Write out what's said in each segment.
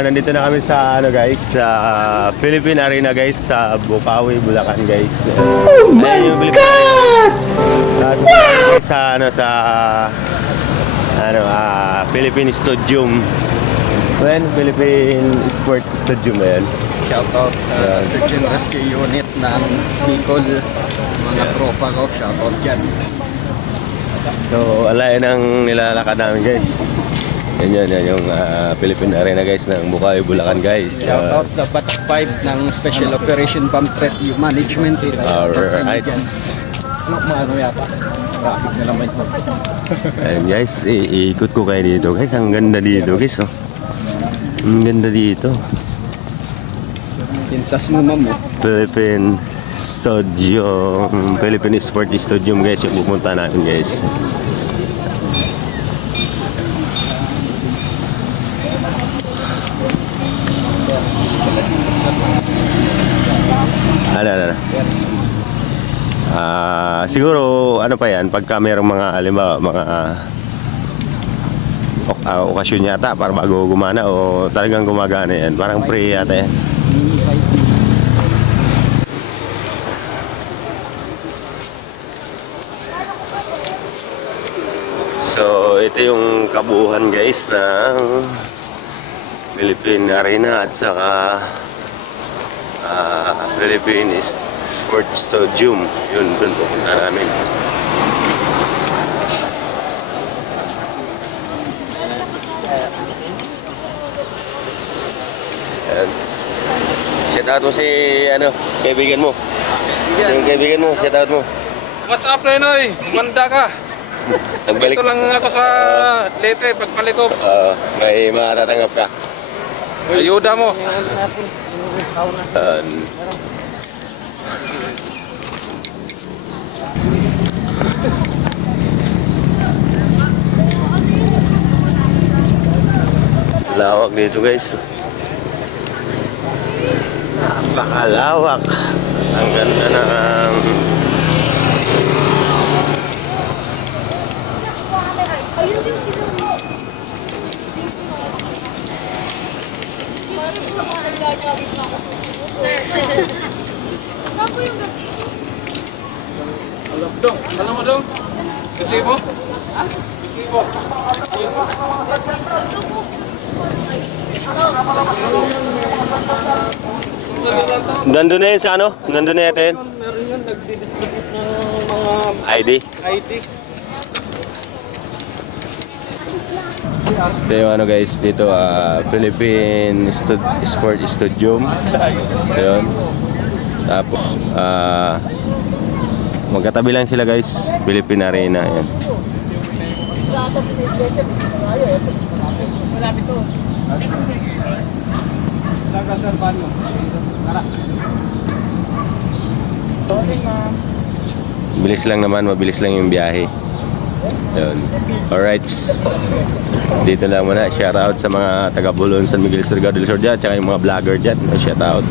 nandito na kami sa ano guys, sa Philippine Arena guys, sa Bukawi, Bulacan guys. Oh my God! Sa ano sa Philippine Stadium. Philippine Sport Stadium yan. Shoutout sa Search and Rescue Unit ng Bicol. Mga tropa ko, shoutout yan. So, alayan ang nilalakad namin guys. Yan yung Philippine Arena guys ng Bukawi, Bulacan guys. Shoutout sa Batch 5 ng Special Operation Bomb Threat Management. Alright. Traffic na naman ito. Ayun guys, iikot ko kayo dito guys. Ang ganda dito guys. Oh. Ang ganda dito. Pintas mo ma'am. Philippine Stadium, Philippine Sport Stadium guys yung pupunta natin guys. Ano. Siguro ano pa yan pagka mayroong mga halimbawa mga okasyon yata para bago gumana o talagang gumagana yan, parang free yata yan. So ito yung kabuuan guys ng Philippine Arena at saka Philippine Sport Stadium. Yun pupunta namin. Shout out mo si kaibigan mo. Yung kaibigan mo, shout out mo. What's up, Renoy? Manda ka. Nagbalik. Ito lang ako sa Leyte, pagpalit ko. May matatanggap ka. Ayuda mo. Lawak dito guys. Napakalawak. Ang ganda ng Saan po yung gazebo? Alam mo dong? Gazebo? Gazebo. nandun na yun sa ano? Nandun na yata yun? Meron yun, nagdi-distribute ng mga ID. ID. Ito yung ano guys, dito Philippine Sport Stadium. Ayun. Tapos magkatabi lang sila guys, Philippine Arena. Ayan. Malapit to. Nagaserban mo. Tara. Bilis lang naman, mabilis lang yung biyahe. Ayun. Alright. Dito lang muna. Shout out sa mga taga Bulon, San Miguel Surigao del Sur dyan, tsaka yung mga vlogger dyan. Shout out.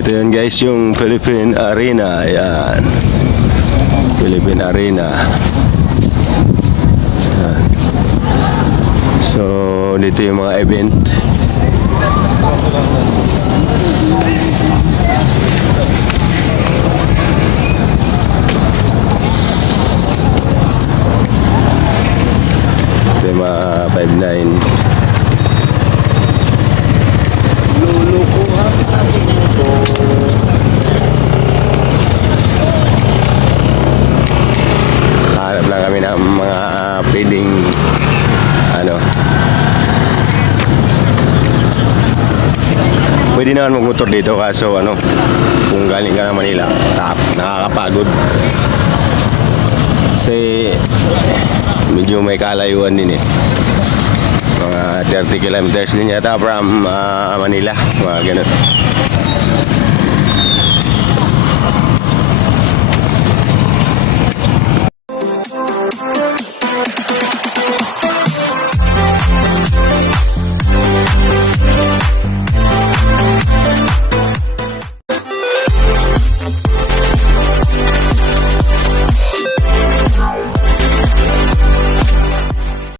Ito yun guys, yung Philippine Arena. Ayan. Philippine Arena. Ayan. So, dito yung mga event. Ito yung mga 5'9". Hanap lang kami ng mga pwedeng pwede naman magmotor dito kaso kung galing ka ng Manila nakakapagod kasi medyo may kalayuan din mga 30 kilometers din yata from Manila, mga ganun.